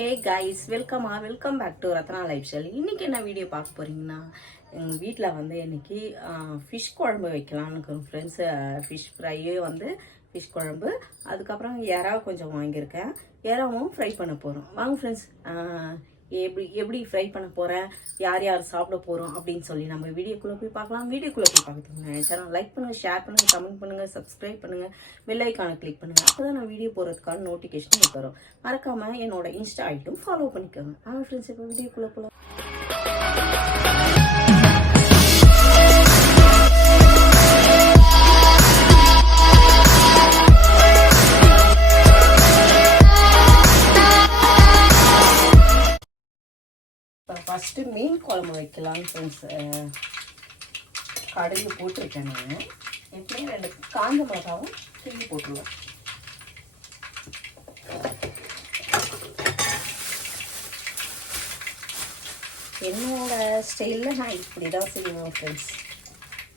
Hey guys, welcome back to Ratna lifestyle. இன்றைக்கி என்ன video பார்க்க போகிறீங்கன்னா, எங்கள் வீட்டில் வந்து இன்றைக்கி ஃபிஷ் குழம்பு வைக்கலான்னு இருக்கோம் ஃப்ரெண்ட்ஸு. ஃபிஷ் ஃப்ரையே ஃபிஷ் குழம்பு, அதுக்கப்புறம் இறா கொஞ்சம் வாங்கியிருக்கேன். இறாவும் ஃப்ரை பண்ண போகிறோம். வாங்க ஃப்ரெண்ட்ஸ், எப்படி ஃப்ரை பண்ண போகிறேன், யார் சாப்பிட போகிறோம் அப்படின்னு சொல்லி நம்ம வீடியோக்குள்ளே போய் பார்க்கலாம். வீடியோக்குள்ளே போய் பார்க்குறதுக்கு என் சேனல் லைக் பண்ணுங்கள், ஷேர் பண்ணுங்கள், கமெண்ட் பண்ணுங்கள், சப்ஸ்கிரைப் பண்ணுங்கள், பெல் ஐக்கானை கிளிக் பண்ணுங்கள். அப்போ தான் நான் வீடியோ போகிறதுக்கான நோட்டிஃபிகேஷன் வரும். மறக்காமல் என்னோட இன்ஸ்டா ஐட்டும் ஃபாலோ பண்ணிக்கோங்க. வாங்க ஃப்ரெண்ட்ஸ், இப்போ வீடியோக்குள்ளே போகலாம். ஃபஸ்ட்டு மீன் குழம்பு வைக்கலான்னு ஃப்ரெண்ட்ஸ் கடுகு போட்டிருக்கேன். நான் எப்படியும் 2 காஞ்ச மிளகாவும் கிள்ளி போட்டுருவேன். என்னோட ஸ்டைலில் நான் இப்படி தான் செய்வேன் ஃப்ரெண்ட்ஸ்.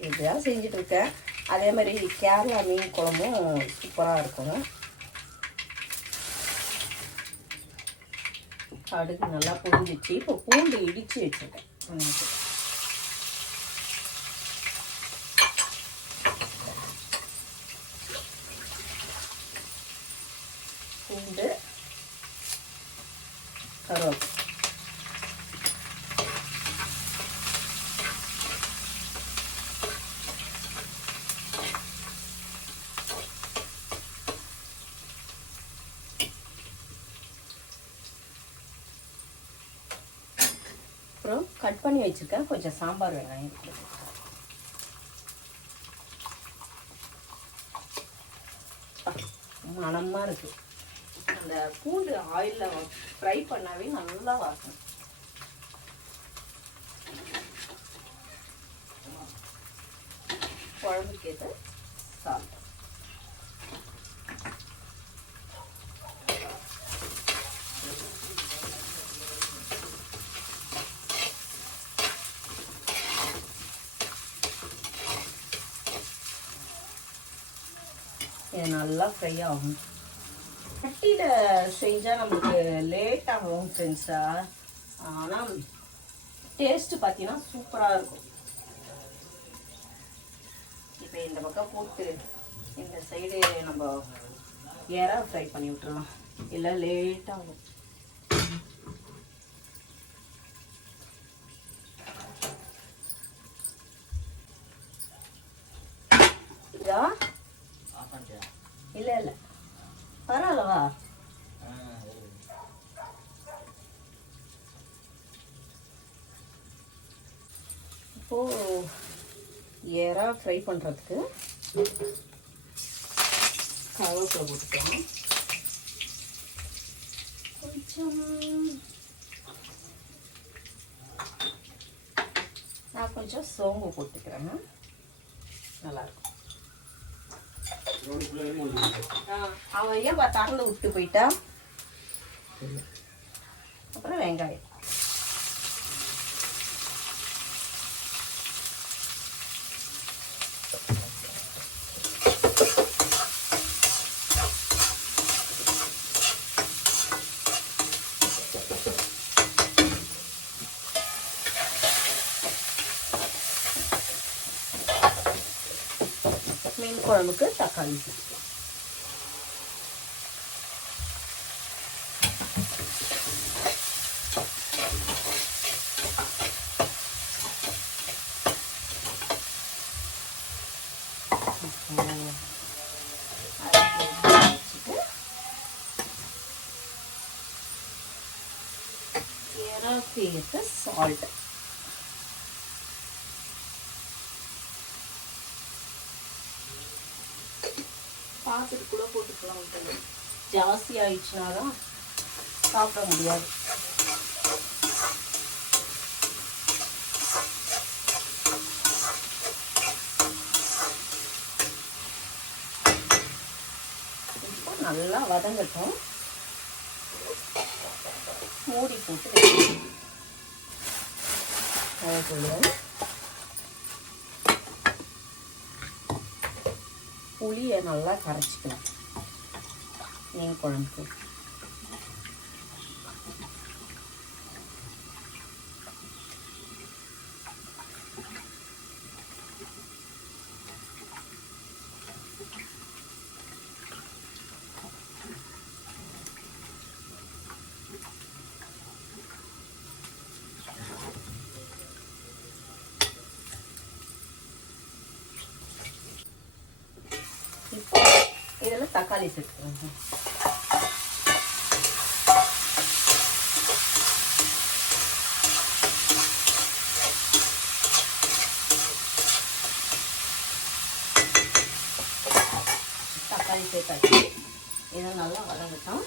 இப்படி தான் செஞ்சிட்ருக்கேன். அதே மாதிரி கேரளா மீன் குழம்பும் சூப்பராக இருக்குங்க. கடுகு நல்லா பொரிஞ்சிச்சு. இப்போ பூண்டு இடித்து வச்சுருக்கேன். பூண்டு, கருவேப்பிலை, அப்புறம் கட் பண்ணி வச்சுருக்கேன் கொஞ்சம் சாம்பார் வெங்காயம் இருக்குது. மணமாக இருக்குது. அந்த பூண்டு ஆயிலில் ஃப்ரை பண்ணாவே நல்லா வாசம். குழம்புக்கு ஏற்ற சால்ட், இது நல்லா ஃப்ரை ஆகும். கட்டியில் செஞ்சால் நம்மளுக்கு லேட் ஆகும் ஃப்ரெண்ட்ஸா. ஆனால் டேஸ்ட்டு பார்த்தீங்கன்னா சூப்பராக இருக்கும். இப்போ இந்த பக்கம் போட்டு இந்த சைடு நம்ம இறா ஃப்ரை பண்ணி விட்டுறலாம், இல்லை லேட் ஆகும். இதா இல்லை இல்லை பரவாயில்லவா. இப்போது இறா ஃப்ரை பண்ணுறதுக்கு கருவேப்பிலை போட்டுக்கலாம். கொஞ்சம் நான் கொஞ்சம் சோம்பு போட்டுக்கிறேன், நல்லாயிருக்கும். அவன் ஏன் திறந்து விட்டு போயிட்டா. அப்புறம் வெங்காயம், மீன் குழம்புக்கு தக்காளி, ஏற்ற சால்ட், பார்த்துட்டு கூட போட்டுக்கலாம். ஜாஸ்தி ஆயிடுச்சுனா தான் சாப்பிட முடியாது. இப்போ நல்லா வதங்கட்டும். மூடி போட்டு புளியை நல்லா கரைச்சிக்கலாம் மீன் குழம்புக்கு. தக்காளி சேர்த்துக்கிறேன். தக்காளி சேர்த்தாச்சு. இதை நல்லா வதங்கட்டும்.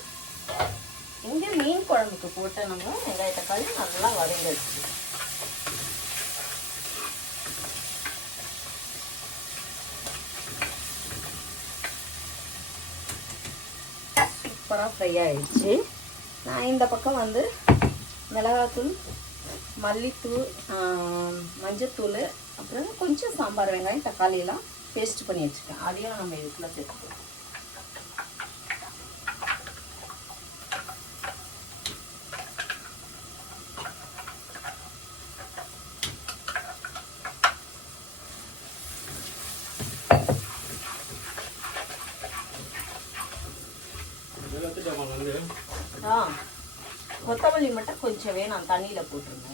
இங்கே மீன் குழம்புக்கு போட்டு நம்ம வெங்காய தக்காளி நல்லா வதங்கிடுச்சு. சூப்பராக ஃப்ரை ஆகிடுச்சு. நான் இந்த பக்கம் வந்து மிளகாத்தூள், மல்லித்தூள், மஞ்சத்தூள், அப்புறம் கொஞ்சம் சாம்பார் வெங்காயம் தக்காளியெல்லாம் பேஸ்ட் பண்ணி வச்சுருக்கேன். அதையும் நம்ம இதுக்குள்ளே சேர்த்துக்கலாம். கொத்தமல்லி மட்டும் கொஞ்சம் வேணும், தண்ணியில் போட்டுருங்க.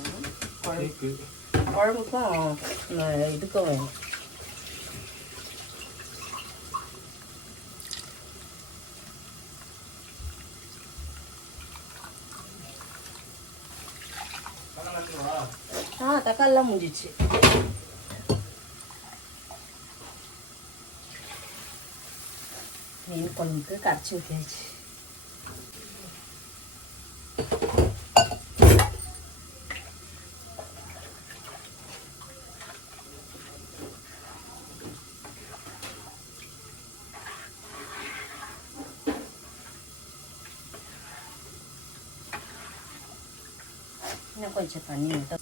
குழம்புக்கும் இதுக்கும் வேணும். தக்காளிலாம் முடிஞ்சிச்சு. மீன் குழம்புக்கு கரைச்சி ஊற்றியாச்சு. இன்னும் கொஞ்சம் தண்ணி மட்டும்.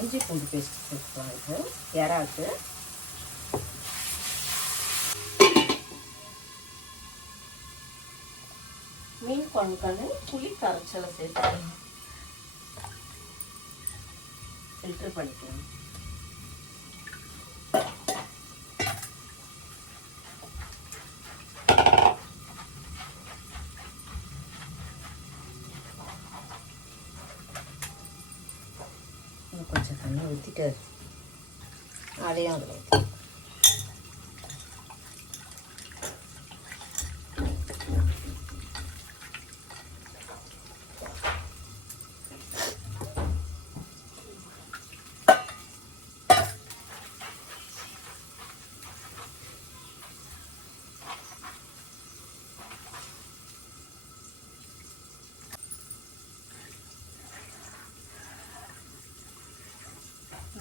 இஞ்சி பூண்டு பேஸ்ட் சேர்த்துக்கலாம். இது இறாக்கு மீன் குழம்புக்கான புளி கரைச்சலை சேர்த்துக்கலாம். ஃபில்டர் பண்ணிக்கலாம். கொஞ்சம் தண்ணி ஊற்றிட்டு அதையும் அதில் ஊற்றி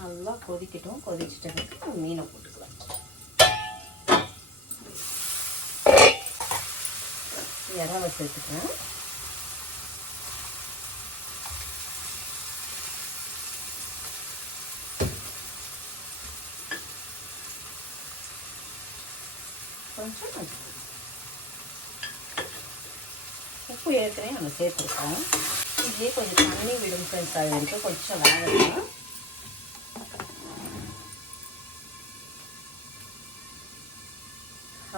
நல்லா கொதிக்கட்டும். கொதிச்சுட்டு மீனை போட்டுக்கலாம். இறாவை சேர்த்துக்கிறேன். கொஞ்சம் உப்பு ஏற்கனவே நம்ம சேர்த்துருக்கோம். இதே கொஞ்சம் தண்ணி விடும் ஃப்ரெண்ட்ஸ். அது வரைக்கும் கொஞ்சம் வேகணும்.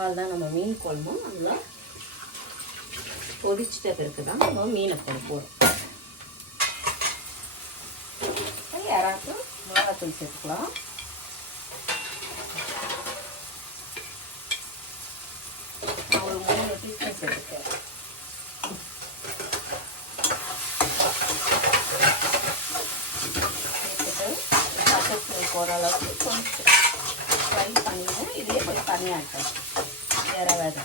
அதுதான் நம்ம மீன் குழம்பும் நல்லா கொதிச்சுட்ட பிறகு தான் நம்ம மீனை போட போகிறோம். இறாக்கு மிளகாத்தூள் சேர்த்துக்கலாம். நான் ஒரு 3 டீஸ்பூன் சேர்த்துக்கேன். சேர்த்துட்டு போகிற அளவுக்கு கொஞ்சம் ஃப்ரை பண்ணிவிட்டு இதுலேயே கொஞ்சம் தனியாக இருக்கும். வேறு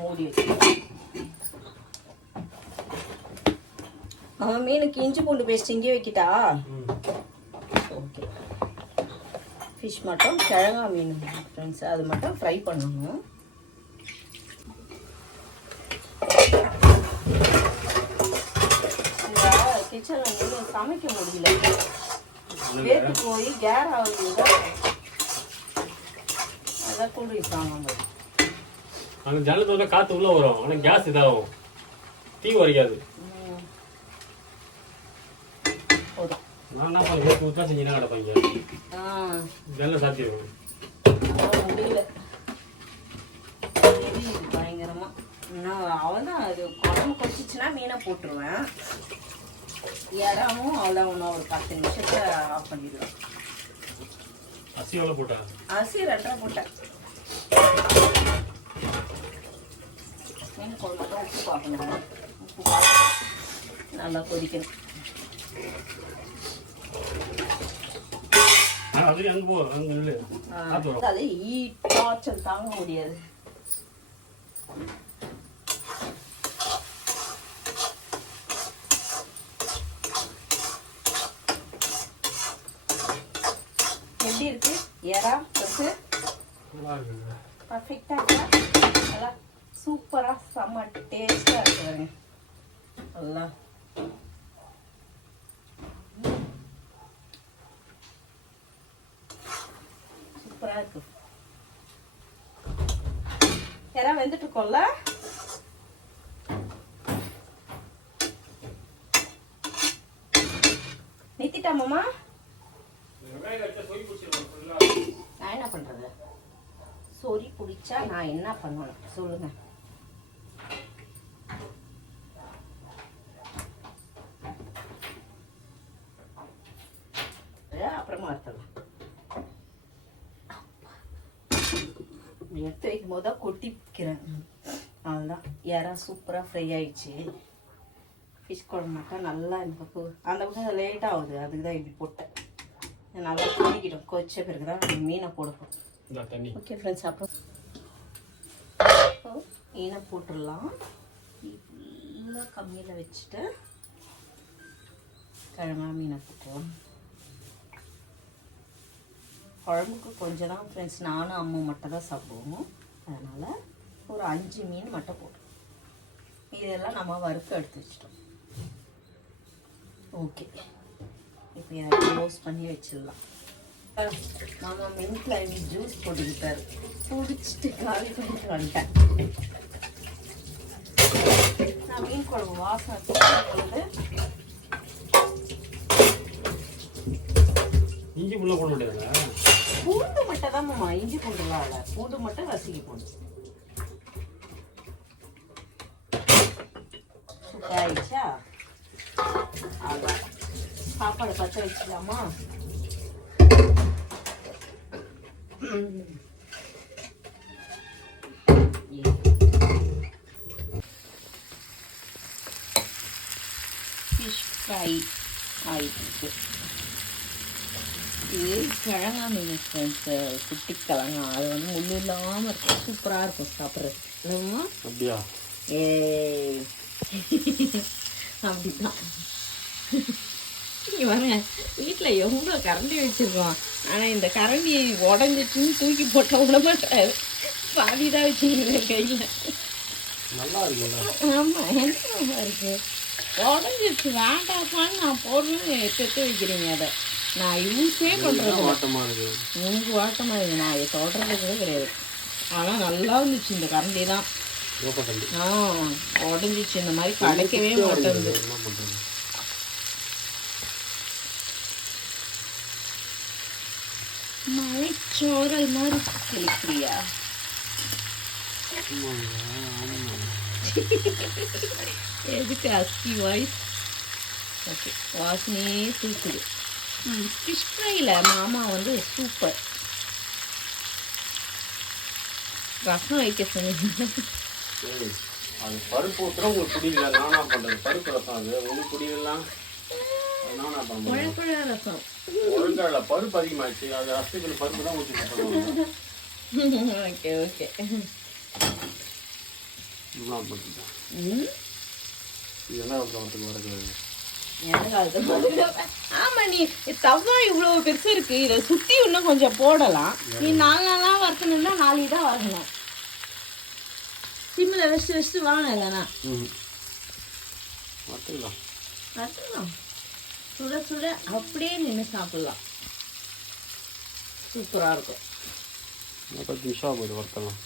மூடி வச்சுக்கலாம். அவன் மீனுக்கு இஞ்சி பூண்டு பேஸ்ட் இங்கே வைக்கிட்டா? ஓகே. ஃபிஷ் மட்டும் கிழங்கா மீன் ஃப்ரெண்ட்ஸ், அது மட்டும் ஃப்ரை பண்ணணும். இந்த கிச்சனில் வந்து சமைக்க முடியல, வேர்த்து போய் கேர் ஆகுது. அதான் கூல்ட்ரிங்க்ஸ் வாங்க. அந்த ஜன்னத்தோட காற்று உள்ளே வரும், ஆனால் கேஸ் இதாகும், தீ வரைக்காது. நான் என்ன பண்ணேன் கூத்தா செஞ்சுனா கிடப்பாங்க இதெல்லாம் சாத்திடுவோம் முடியல பயங்கரமா அவள்தான் அது குழம்பு கொச்சிச்சுன்னா மீனை போட்டுருவேன் இறாவும் அவ்வளோதான் ஒன்றும் ஒரு 10 நிமிஷத்துல ஆஃப் பண்ணிடுவேன் அரிசி எவ்வளோ போட்டா அரிசி 2.5 போட்டேன் மீன் குழம்பு தான் உப்பு பார்க்கணும் உப்பு பார்த்து நல்லா கொதிக்கணும் அதுக்கு அங்கே போ அங்கே இல்லை அது டார்ச்சல் தாங்க முடியாது எப்படி இருக்கு ஏரா பர்ஃபு பர்ஃபெக்டா இருக்கா நல்லா சூப்பரா செம்ம டேஸ்டா இருக்கு பாருங்க நல்லா சூப்பரா இருக்கு ஏரா வெந்துட்டு இருக்கோம்ல நித்திட்டாமாமா நான் என்ன பண்றது சொறி பிடிச்சா நான் என்ன பண்ணணும் சொல்லுங்க அப்புறமா அறுத்தலாம் எடுத்து வைக்கும் போது தான் கொட்டி பிக்கிறேன் அதுதான் யாரா சூப்பராக ஃப்ரை ஆயிடுச்சு ஃபிஷ் குழம்பு மட்டும் நல்லா இந்த பக்கம் அந்த பக்கம் லேட் ஆகுது அதுக்கு தான் இப்படி போட்டேன் நல்லா கொதிக்கிட்டோம் கொதிச்ச பிறகு தான் மீனை போடுவோம் ஓகே ஃப்ரெண்ட்ஸ் அப்புறம் மீனை போட்டுடலாம் ஃபுல்லாக கம்மியில் வச்சுட்டு கிழங்கா மீனை போட்டுருவோம் குழம்புக்கு கொஞ்சம் தான் ஃப்ரெண்ட்ஸ் நானும் அம்மா மட்டும் தான் சாப்பிடுவோம் அதனால் ஒரு 5 மீன் மட்டும் போட்டோம் இதெல்லாம் நம்ம வறுக்க எடுத்து வச்சிட்டோம் ஓகே இப்போ இதை க்ளோஸ் பண்ணி வச்சிடலாம் மாமா மின்ட் லைம் ஜூஸ் போட்டுக்கிட்டாரு குடிச்சிட்டு காலி பண்ணிட்டு வந்துட்டேன் நான் மீன் குழம்பு வாசனை இஞ்சி புள்ள போட மாட்டேங்க பூண்டு மட்டும் தான் மாமா இஞ்சி பூண்டுலாம் இல்லை பூண்டு மட்டும் ரசிக்க போடும் சூப்பர் ஆயிடுச்சா அதான் சாப்பாடு பற்ற வச்சுக்கலாமா ஃபிஷ் ஃப்ரை ஆயிடுச்சு இது கிழங்கா மீன் ஃப்ரெண்ட்ஸு குட்டி கிழங்கா அது வந்து முள் இல்லாமல் இருக்கும் சூப்பராக இருக்கும் சாப்பிட்றது இல்லைம்மா அப்படியா ஏ அப்படிதான் இங்கே பாருங்க வீட்டில் எவ்வளோ கரண்டி வச்சுருக்கோம் ஆனால் இந்த கரண்டி உடஞ்சிச்சுன்னு தூக்கி போட்ட விட மாட்டாரு பாதி தான் வச்சுருக்கேன் கையில் நல்லா இருக்குல்ல ஆமாம் என்ன இருக்கு உடஞ்சிச்சு வேண்டாப்பான்னு நான் போடுறேன்னு எடுத்து வைக்கிறீங்க அதை நான் யூஸே பண்ணுறது உங்களுக்கு வாட்டமாக இருக்குது நான் இதை சொல்கிறது கூட கிடையாது ஆனால் நல்லா இருந்துச்சு இந்த கரண்டி தான் உடஞ்சிச்சு இந்த மாதிரி கிடைக்கவே மாட்டேங்குது மலைச்சோரல் மாதிரி கிளிக்கிறியா எதுக்கு அஸ்கி வாய்ஸ் ஓகே வாசனையே தூக்குது ஃபிஷ் ஃப்ரையில் மாமா வந்து சூப்பர் ரசம் வைக்க சொன்னீங்க அது பருப்பு ஊற்றுற உங்களுக்கு பிடிக்கல நானா பண்ணுறது பருப்பு ரசம் அது உங்களுக்கு பிடிக்கலாம் நானா பண்ணுறேன் உழப்பழ ரசம் ஒழுங்கால பருப்பு அதிகமாகிடுச்சு அது ரசத்துக்கு பருப்பு தான் ஊற்றி பண்ணுவாங்க ஓகே ஓகே இதெல்லாம் பண்ணுறேன் இதெல்லாம் வரத்துக்கு வரக்கூடாது ஆமா நீ தவா இவ்வளவு பெருசு இருக்கு இதை சுத்தி இன்னும் கொஞ்சம் போடலாம் நீ 4 நாளா வறுக்கணும்னா 4 தான் வறுக்கணும் சிம்மில் வச்சுட்டு வாங்க இல்லைண்ணா வறுத்துக்கலாம் சுட சுட அப்படியே நின்று சாப்பிடலாம் சூப்பரா இருக்கும் 10 நிமிஷம் போய்ட்டு வறுத்தலாம்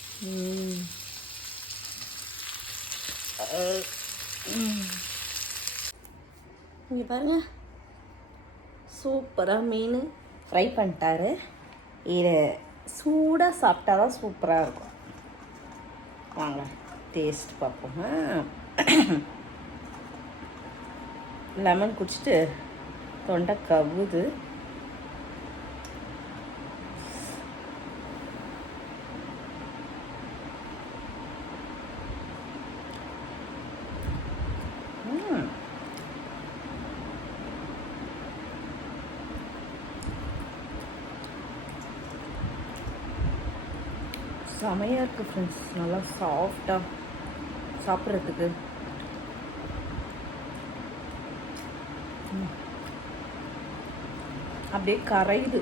இங்கே பாருங்க சூப்பராக மீன் ஃப்ரை பண்ணிட்டாரு. இது சூடாக சாப்பிட்டா தான் சூப்பராக இருக்கும். வாங்க டேஸ்ட் பார்ப்போம். லெமன் குடிச்சிட்டு தொண்டை கவுது. செமையாக இருக்குது ஃப்ரெண்ட்ஸ். நல்லா சாஃப்டாக சாப்பிட்றதுக்கு. அப்படியே கரையுது.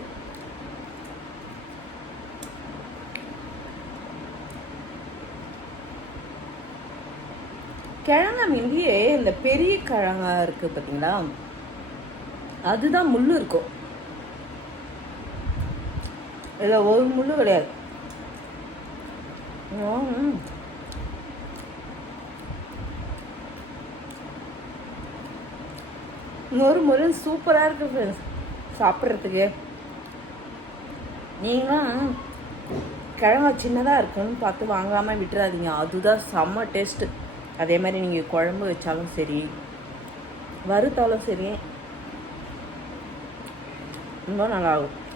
கிழங்கா மீன்லேயே இந்த பெரிய கிழங்கா இருக்குது பார்த்தீங்களா, அதுதான் முள் இருக்கும். இதில் ஒரு முள் கிடையாது. ஒரு முறை சூப்பராக இருக்குது ஃப்ரெண்ட்ஸ் சாப்பிட்றதுக்கு. நீங்களும் கிழங்கா சின்னதாக இருக்குன்னு பார்த்து வாங்காமல் விட்டுறாதீங்க. அதுதான் செம்ம டேஸ்ட்டு. அதே மாதிரி நீங்கள் குழம்பு வச்சாலும் சரி, வறுத்தாலும் சரி, ரொம்ப நல்லாயிருக்கும்.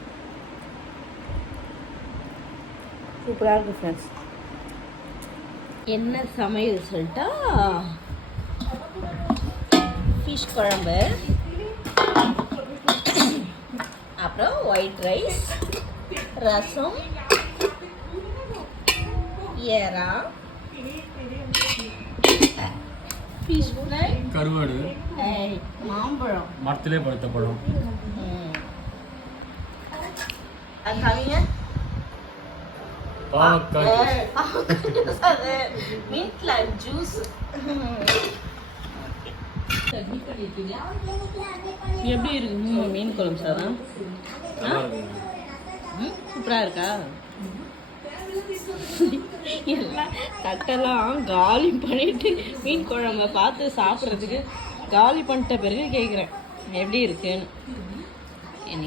சூப்பராக இருக்குது ஃப்ரெண்ட்ஸ். என்ன சமையல் சொல்லிட்டா, ஃபிஷ் குழம்பு, அப்புறம் ஒயிட் ரைஸ், ரசம், ஏரா, ஃபிஷ் ஃப்ரை, கருவாடு, மாம்பழம், மரத்திலே பழுத்த பழம், கவிங்க மின்ட்ல ஜூஸ். எப்படி இருக்கு மீன் குழம்பு சாதம்? சூப்பராக இருக்கா? எல்லாம் தட்டெல்லாம் காலி பண்ணிட்டு மீன் குழம்ப பார்த்து சாப்பிட்றதுக்கு காலி பண்ணிட்ட பிறகு கேட்குறேன் எப்படி இருக்குன்னு.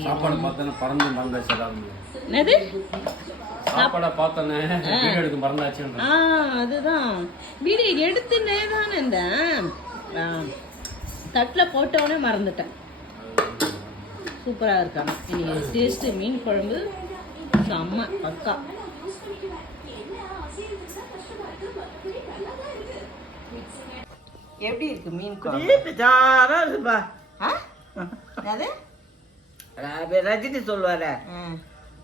சாப்பாடு பார்த்தோன்னே பறந்து மறந்தாச்சு. என்னது சாப்பாடை பார்த்தோன்னே வீடியோ எடுக்க மறந்தாச்சு. அதுதான் வீடியோ எடுத்துனே தானே இந்த தட்டில் போட்டவொடனே மறந்துட்டேன். சூப்பராக இருக்காங்க. இன்னைக்கு டேஸ்ட்டு மீன் குழம்பு செம்ம பக்கா. எப்படி இருக்கு மீன் குழம்பு? ரஜினி சொல்லுவாரு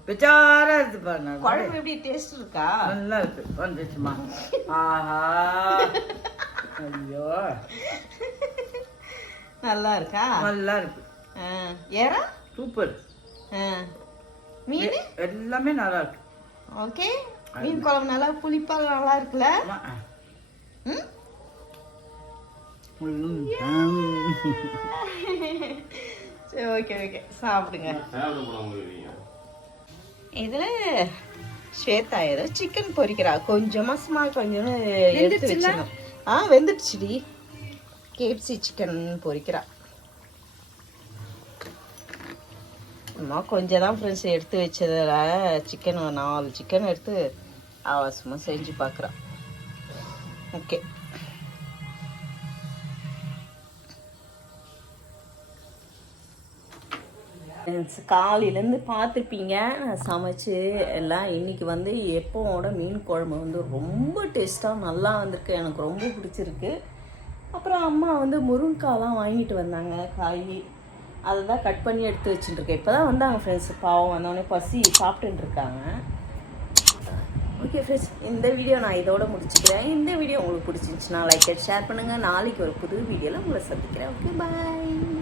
பிச்சாரா இருக்கு பாருங்க. குழம்பு எப்படி டேஸ்ட் இருக்கா? நல்லா இருக்கு. வந்துச்சுமா. ஆஹா, ஐயோ, நல்லா இருக்கா? நல்லா இருக்கு. Era super. மீன் எல்லாமே நல்லா இருக்கு. ஓகே. மீன் குழம்பு நல்லா புளிப்பா நல்லா இருக்குல்ல? சரி, ஓகே ஓகே, சாப்பிடுங்க. இதில் ஸ்வேதா ஏதோ சிக்கன் பொரிக்கிறா. கொஞ்சமா சும்மா கொஞ்சம் எடுத்து வச்சிருந்தோம். வெந்துடுச்சுடி. கேப்சி சிக்கன் பொரிக்கிறா. அம்மா கொஞ்சம் தான் ஃப்ரெண்ட்ஸ் எடுத்து வச்சதில் சிக்கன் 4 சிக்கன் எடுத்து அவசரமா செஞ்சு பார்க்குறான். ஓகே. காலையிலேருந்து பார்த்துருப்பீங்க நான் சமைச்சு எல்லாம். இன்றைக்கி வந்து எப்போவோட மீன் குழம்பு வந்து ரொம்ப டேஸ்ட்டாக நல்லா வந்திருக்கு. எனக்கு ரொம்ப பிடிச்சிருக்கு. அப்புறம் அம்மா வந்து முருங்கைக்காலாம் வாங்கிட்டு வந்தாங்க. காய் அதை தான் கட் பண்ணி எடுத்து வச்சுட்டுருக்கேன். இப்போ தான் வந்தாங்க ஃப்ரெண்ட்ஸ். பாவம் வந்தோடனே பசி சாப்பிட்டுட்டு இருக்காங்க. ஓகே ஃப்ரெண்ட்ஸ், இந்த வீடியோ நான் இதோட முடிச்சுக்கிறேன். இந்த வீடியோ உங்களுக்கு பிடிச்சிருந்துச்சுன்னா லைக் ஷேர் பண்ணுங்கள். நாளைக்கு ஒரு புது வீடியோவில் உங்களை சந்திக்கிறேன். ஓகே, பாய்.